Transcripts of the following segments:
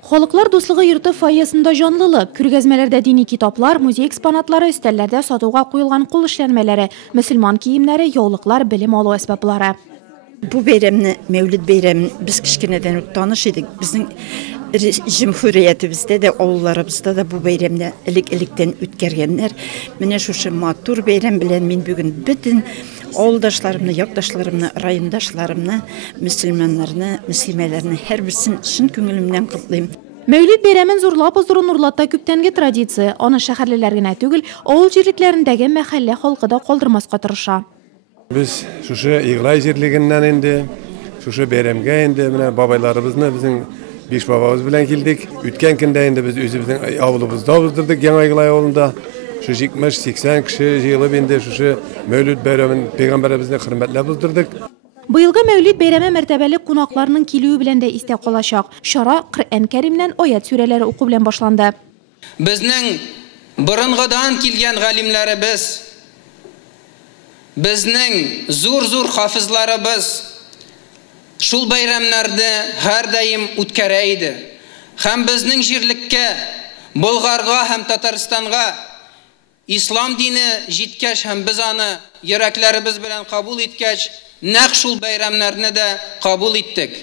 Халыклар дуслыгы йорты фойесында жанлылык, күргәзмәләрдә дини китаплар, музей экспонатлары, өстәлләрдә сатуга куелган кул эшләнмәләре, мөселман киемнәре, яулыклар, белем алу әсбаплары. Бу бәйрәмне, Мәүлид бәйрәмен biz кичкенәдән үк таныш идек. Безнең җөмһүриятебездә дә, авылларыбызда да бу бәйрәмне элек-электән үткәргәннәр. Менә шушы матур бәйрәм белән мин бүген бөтен авылдашларымны, якташларымны, райондашларымны, мөселманнарны, мөслимәләрне һәрберсен чын күңелемнән котлыйм. Мәүлид бәйрәмен зурлап уздыру Нурлатта күптәнге традиция. Аны шәһәрлеләр генә түгел, авыл җирлекләрендәге мәхәллә халкы да калдырмаска тырыша. Biz şuşu İğlay jirliginden indi, şuşu beyramga indi, менә бабайларыбызны безнең биш бабабыз белән килдек. Үткән көндә инде без үзебезнең авылыбызда уздырдык, Яңа Игълай авылында. Шу 70-80 кеше җыелып инде шушы Мәүлид бәйрәмен пәйгамбәребезне хөрмәтләп уздырдык. Быелгы Мәүлид бәйрәме мәртәбәле кунакларның килүе белән дә истә калачак. Шара Коръән Кәримнән аят сүрәләре уку белән башланды. Безнең борынгыдан килгән галимнәребез, безнең зур хафизларыбыз шул бәйрәмнәрне һәр даим үткәрә иде. Һәм безнең җирлеккә, Болгарга һәм Татарстанга ислам дине җиткәч һәм без аны йөрәкләребез белән кабул иткәч, нәкъ шул бәйрәмнәрне дә кабул иттек.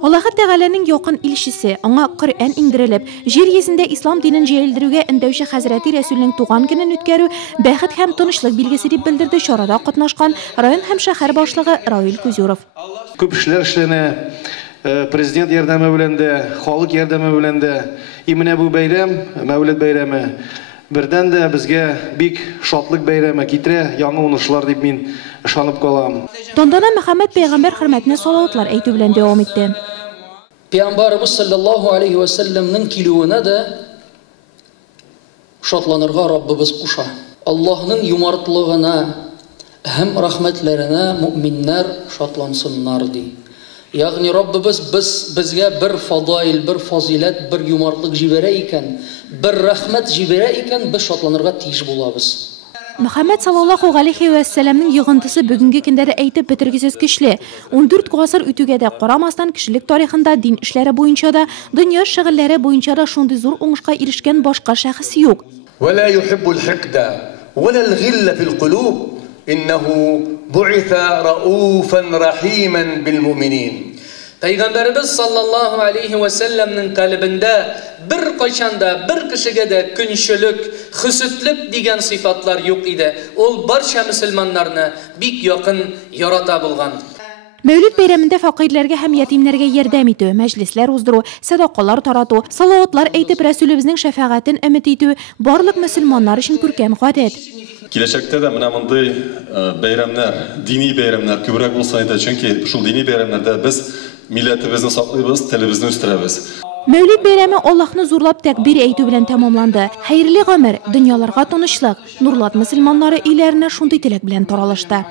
Аллаһ Тәгаләнең якын илчесе, аңа Коръән иңдерелеп, җир йөзендә ислам динен җәелдерүгә өндәүче хәзрәти Рәсүлнең туган көнен үткәрү бәхет һәм тынычлык билгесе дип белдерде чарада катнашкан район һәм шәһәр башлыгы Равил Күзюров. Күп эшләр эшләнә, президент ярдәме белән дә, халык ярдәме белән дә, менә бу бәйрәм, Мәүлид бәйрәме бердән дә безгә бик шатлык бәйрәме китерә, яңа уңышлар дип мин ышанып калам. Тантана Мөхәммәд пәйгамбәр хөрмәтенә салаватлар әйтү белән дәвам итте. Пәйгамбәрбез саллаллаһу алейхи ва салламның килүенә дә шатланырга Раббыбыз куша. Аллаһның юмартлыгына һәм рәхмәтләренә мөэминнәр шатлансыннар ди. Ягъни Раббыбыз безгә бер фадаил, бер фазилат, бер юмартлык җибәрә икән, бер рәхмәт җибәрә икән, без шатланырга тиеш булабыз. Мөхәммәд саллаллаһу алейхи ва салламның йогынтысы бүгенге көндә дә әйтеп бетергесез көчле. 14 гасыр үтүгә дә карамастан кешелек тарихында дин эшләре буенча да, дөнья шөгыльләре буенча да шундый зур уңышка ирешкән башка шәхес юк. ولا يحب الحقد ولا الغل في القلوب إنه بعث رؤوفا رحيما بالمؤمنين. Peygamberimiz sallallahu aleyhi ve sellem'nin kalbinde bir kaçanda bir kişiye de künçülük, hüsütlük diyen sıfatlar yok idi. Ol barcha Müslümanlarını bik yakın yarata bulgan. Мәүлид бәйрәмендә фәкыйрьләргә һәм ятимнәргә ярдәм итү, мәҗлесләр уздыру, садакалар тарату, салаватлар әйтеп Рәсүлебезнең шәфәгатен өмет итү барлык мөселманнар өчен күркәм гадәт. Киләчәктә дә менә мондый бәйрәмнәр, дини бәйрәмнәр күбрәк булса иде, чөнки шул дини бәйрәмнәрдә без милләтебезне саклыйбыз, телебезне үстерәбез. Мәүлид бәйрәме Аллаһны зурлап тәкбир әйтү белән тәмамланды. Хәерле гомер, дөньяларга тынычлык, нурлат мөселманнары өйләренә шундый теләк белән таралышты.